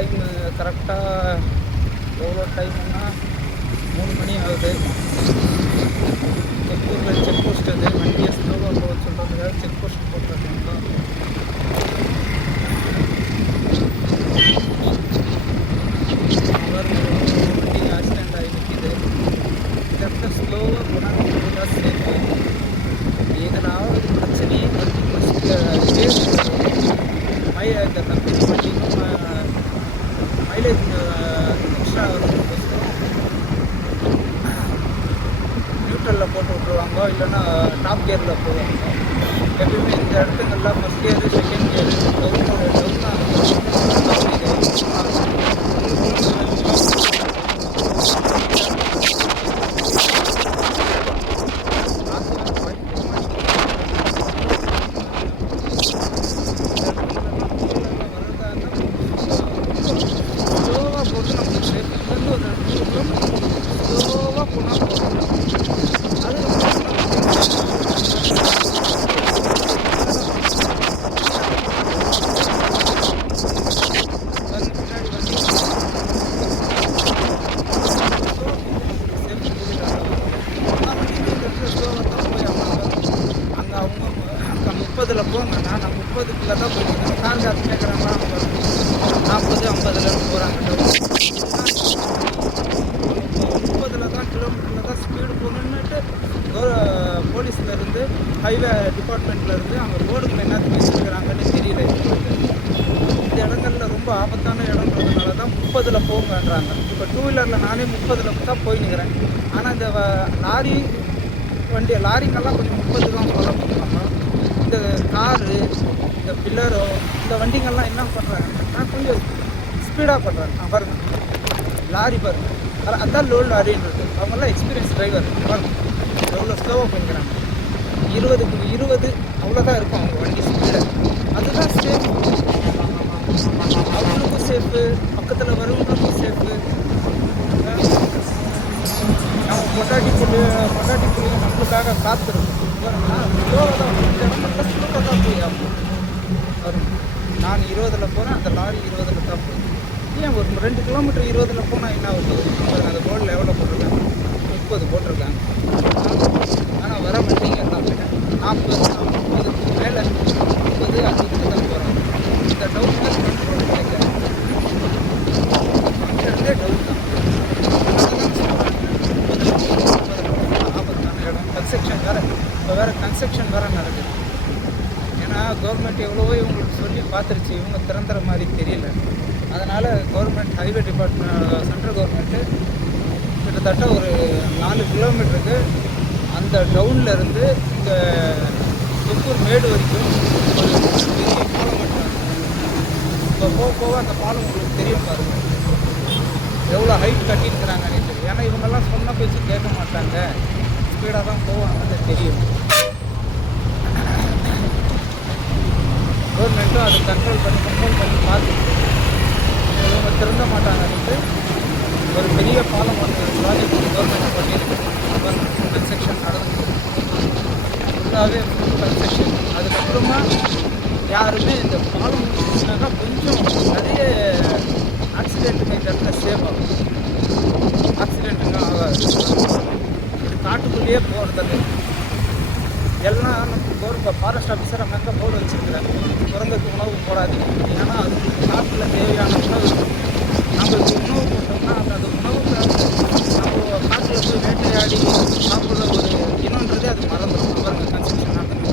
Time கரெக்டாக எவ்வளோ டைமுன்னா 3 மணி ஆகுது. செக்கூரில் செக் போஸ்ட் அது வண்டியை ஸ்லோவாக போக சொல்கிறதுக்காக செக் போஸ்ட் போட்டுருக்காங்க. வண்டி ஆக்சிடெண்ட் ஆகி நிற்கிது. இந்த இடத்துல ஸ்லோவாக போனால் தான் சேஃபு. எதனாவது பிரச்சனையே வண்டி இந்த கம்பெனி வண்டிக்கும் மைலேஜ் எக்ஸ்ட்ரா நியூட்ரலில் போட்டு விட்ருவாங்க, இல்லைன்னா டாப் கியரில் போடுவாங்க. எப்பயுமே இந்த இடத்துங்கள்லாம் ஃபஸ்ட் கியரு செகண்ட் கியரு டவுனாக போங்கண்ணா. நான் 30க்குள்ளே தான் போயிருக்கேன். கார் காசு கேட்குறாங்களா, அவங்க 40, 50லேருந்து போகிறாங்க. 30 தான் கிலோமீட்டரில் தான் ஸ்பீடு போகணுன்னுட்டு போலீஸ்லேருந்து ஹைவே டிபார்ட்மெண்ட்லேருந்து அவங்க போர்டுங்களை என்னத்துக்கு வச்சுருக்கிறாங்கன்னு தெரியல. இந்த இடங்களில் ரொம்ப ஆபத்தான இடம்ன்றதுனால தான் 30 போங்கன்றாங்க. இப்போ 2 வீலரில் நானே 30 தான் போயின்னுக்கிறேன். ஆனால் இந்த லாரிங்கெல்லாம் கொஞ்சம் 30 தான் ஃபாலோ பண்ணுவாங்க. இந்த காரு, இந்த பில்லரோ, இந்த வண்டிங்கள்லாம் என்ன பண்ணுறாங்கன்னா கொஞ்சம் ஸ்பீடாக பண்ணுறாங்க. பாருங்கள், லாரி பாருங்கள், அதான் லோ லாரின்றது. அவங்கெல்லாம் எக்ஸ்பீரியன்ஸ் டிரைவர் பாருங்கள் எவ்வளோ ஸ்லோவாக பண்ணிக்கிறாங்க. 20க்கு 20 அவ்வளோதான் இருக்கும் அவங்க வண்டி ஸ்பீடு. அதுதான் சேஃப். அவங்களுக்கும் சேஃபு, பக்கத்தில் வரவங்களுக்கும் சேஃபு. நம்ம பொட்டாட்டி புள்ளிங்க நம்மளுக்காக காத்திருக்கும். ஸ்லோவாக தான் இந்த இடத்துல ஸ்லோவாக தான் போய் ஆகும். நான் 20ல் போகிறேன், அந்த லாரி 20ல் தான் போகுது. ஏன் ஒரு 2 கிலோமீட்டர் 20ல் போனால் என்ன ஆகுது? அந்த போர்டில் எவ்வளோ போட்டிருக்காங்க? 30 போட்டிருக்காங்க. ஆனால் வர வண்டிங்க எல்லாம் 40, 30க்கு மேலே 30, 60 தான் போகிறாங்க. இந்த டவுன் தான் கண்ட்ரோல் கிடைக்காது. அங்கேருந்தே டவுன் தான். ஆபத்தான இடம். கன்ஸ்ட்ரக்ஷன் வேறு, இப்போ வேறு கன்ஸ்ட்ரக்ஷன் வேறு நடக்குது. ஏன்னா கவர்மெண்ட் எவ்வளவோ இவங்களுக்கு சொல்லி பார்த்துருச்சு, இவங்க திறந்துற மாதிரி தெரியல. அதனால் government highway department, central government கிட்டத்தட்ட ஒரு 4 கிலோமீட்டருக்கு அந்த டவுனில் இருந்து இந்த திருப்பூர் மேடு வரைக்கும் ஒரு பெரிய பாலம் கட்டுறாங்க. இப்போ போக போக அந்த பாலம் உங்களுக்கு தெரியும் பாருங்கள் எவ்வளோ ஹைட் கட்டியிருக்கிறாங்கன்னு தெரியும். ஏன்னா இவங்கெல்லாம் சொன்ன பேச்சு கேட்க மாட்டாங்க, ஸ்பீடாக தான் போவாங்கன்னு தெரியும். கவர்மெண்ட்டும் அதை கண்ட்ரோல் பண்ணி பார்த்துட்டு இவங்க திருந்த மாட்டாங்கன்ட்டு ஒரு பெரிய பாலம் ஒன்று ப்ராஜெக்ட் கவர்மெண்ட் பண்ணியிருக்கு. கன்ஸ்ட்ரக்ஷன் நடந்து ஃபுல்லாகவே ஃபுல் கன்ஸ்ட்ரக்ஷன். அதுக்கப்புறமா யாருமே இந்த பாலம் முடிச்சுனாக்கா கொஞ்சம் நிறைய ஆக்சிடென்ட்டுங்க இந்த இடத்துல சேவ் ஆகும். ஆக்சிடென்ட்டுங்க ஆகாது. இது காட்டுக்குள்ளேயே போகிறதில்ல. எல்லாம் நம்ம கவர்மெண்ட் ஃபாரஸ்ட் ஆஃபீஸர் அங்கே போர்டு வச்சுருக்கிறாங்க, குரங்குக்கு உணவு போடாதீங்க. ஏன்னா அது காட்டில் தேவையான உணவு. நம்மளுக்கு உணவு போட்டோம்னா அந்த உணவுக்கு நம்ம காட்டில் போய் வேட்டையாடி சாப்பிட்ற ஒரு இனன்றதே அது மறந்துடும். பாருங்க கன்ஸ்ட்ரக்ஷன் நடந்துட்டு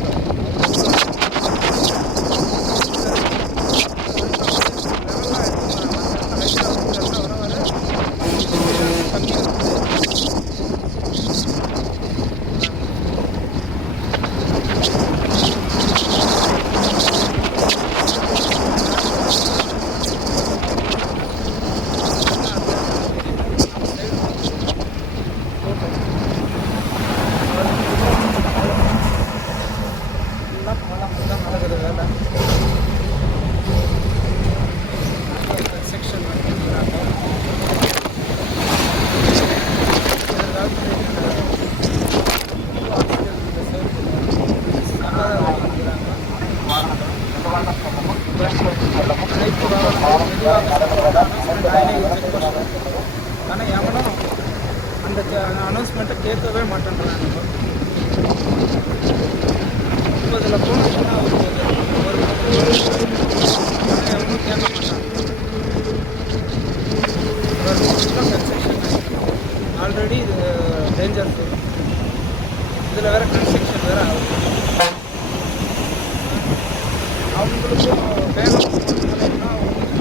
அனௌன்ஸ்மெண்ட் ஆகி செக் போஸ்ட். ஆனால் எவனும் அந்த அனௌன்ஸ்மெண்ட்டை கேட்கவே மாட்டேன்றாங்க. இப்போ இதில் போனோம்னா ஒரு ஆனால் எவனும் கேட்க மாட்டாங்க. கவர்மெண்ட்லாம் கன்ஸ்ட்ரக்ஷன் ஆல்ரெடி இது டேஞ்சர்ஸ். இதில் வேறு கன்ஸ்ட்ரக்ஷன் வேறு ஆகுது. அவங்களுக்கும் வேலை என்ன அவங்களுக்கு